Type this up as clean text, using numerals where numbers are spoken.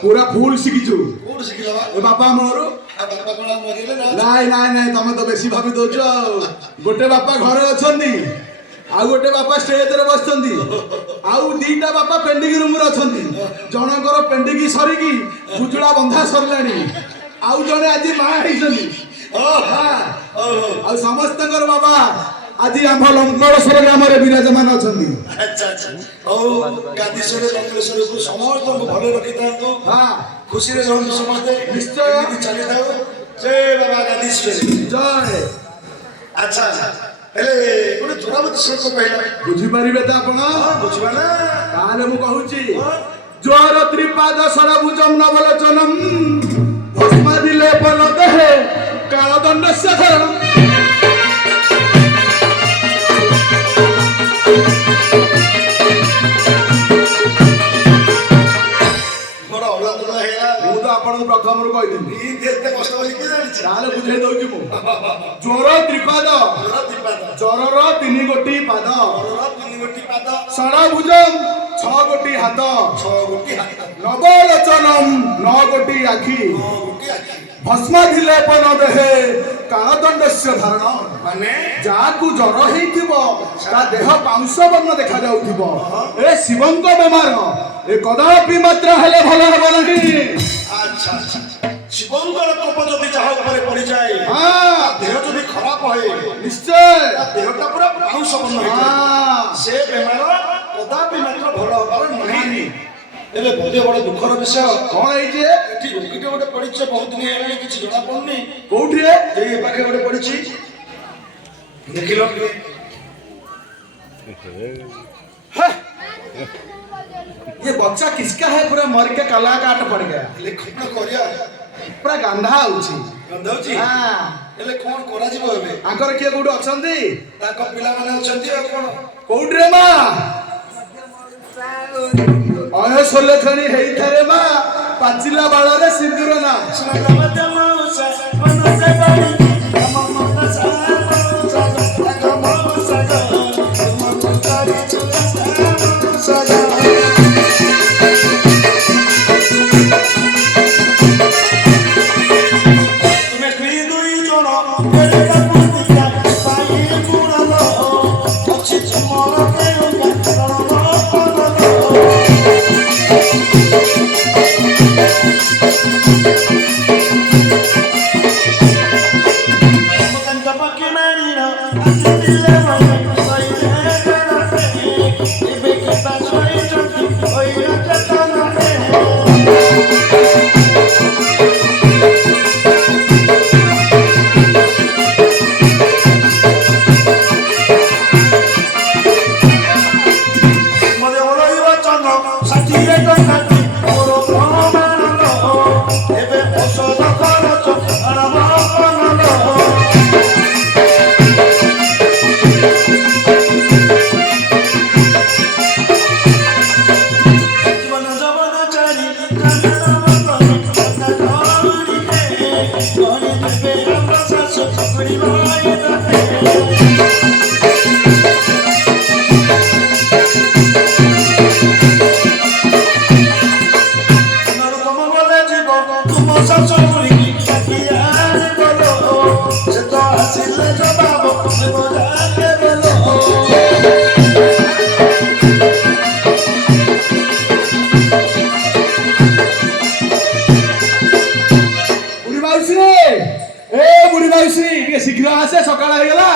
पूरा फुल शिखिचु बापा मोर नाई नाई नाई तुम तो बेसी भाभी दौच गोटे बापा घर अच्छा आउ गोटे बापा स्टेज रे बसचंदी आउ दीटा बापा पेंडिंग रूम रे अछंती जनकर पेंडिंग सरीकी बुजुड़ा बंधा सरलानी आउ जने आज मा हेइछंदी आउ समस्तकर बाबा आज आम लंकेश्वर ग्राम विराजमान अच्छा अच्छा अच्छा गादीश्वर लंकेश्वर को समस्त को भले रखी था खुशी रे रहन समस्त निश्चय चली था जय बाबा गादीश्वर जय अच्छा एले कोन जोरावती सर को कहला बुझी परिबे त आपण बुझबा ना ताले मु कहूची जोर त्रिपाद सरभुजम नवलोचनम भस्म दिले पन देहे कालदंड सधरण प्रथम रू कही कष्ट बुझे दौची मु जोर त्रिपाद जोरर तीन गोटी पाद षडभुजम 6 गोटी हाथ नवलोचनम 9 गोटी आखि भस्म दिलेपन देहे कालदंडस्य धारण माने जाकू जर हेइथिबो ता देह पांश वर्ण देखा जाउथिबो ए शिवंक बेमार ए कदापि मात्रा हेले भलो हेबो नाही अच्छा अच्छा शिवंकर कोप जदि जाहा ऊपर पड़ी जाए देह जदि खराब होए निश्चय देहटा पूरा पांश वर्ण से बेमार कदापि मात्र भलो हबार नाही एबे बहुत बड़ दुखर विषय कोन है जे एठी रोगीटे गोटे पड़िछ बहुत दिन हेले किछि जणा पड़नी कोठी रे ए पाखे गोटे पड़िछि देखिलो ये बच्चा किसका है पूरा मर के कला काट पड़ गया लेखन करिया पूरा गंधा होछि गंधा होछि हां एले कोन करा जिवो एबे आकर के गुड अछंती ताको पिला माने अछंती आ कोन कोठी रे मा अहे सोलेखणी हेई थारे मा पाचिला बाळरे सिंदूर ना ଏବେ ଆମ ଶାଶୁ କରିବାଏ ତତେ ନରକମ ବୋଲେ ଯିବ ତୁମ ଶାଶୁ କରିକି କାଟିଆରେ ବୋଲ ସେ ତ ଆସିଲେ ଜବାବ ଦେବ ଯାକେ ବୋଲ ବୁଢୀ ମାଉସୀ ଟିକେ ଶୀଘ୍ର ଆସେ ସକାଳ ହେଇଗଲା।